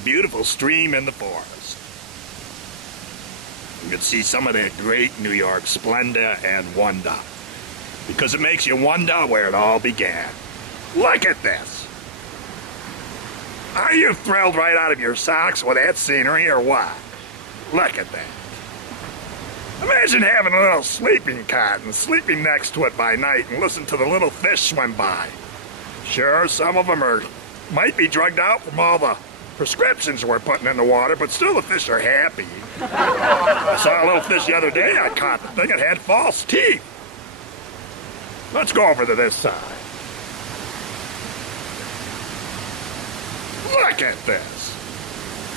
a beautiful stream in the forest. You can see some of that great New York splendor and wonder, because it makes you wonder where it all began. Look at this. Are you thrilled right out of your socks with that scenery or what? Look at that. Imagine having a little sleeping cot and sleeping next to it by night and listen to the little fish swim by. Sure, some of them might be drugged out from all the prescriptions we're putting in the water, but still the fish are happy. I saw a little fish the other day. I caught the thing. It had false teeth. Let's go over to this side. Look at this.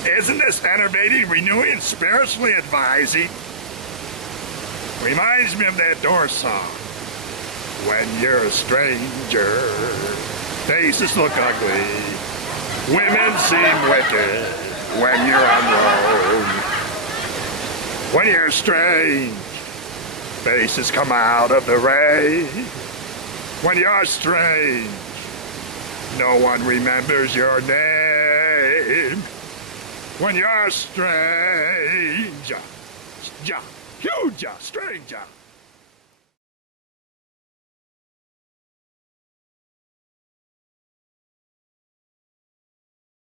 Isn't this enervating, renewing, spiritually advising? Reminds me of that Doors song. When you're a stranger, faces look ugly. Women seem wicked when you're on road. When you're strange, faces come out of the rain. When you're strange, no one remembers your name. When you're strange, huge stranger.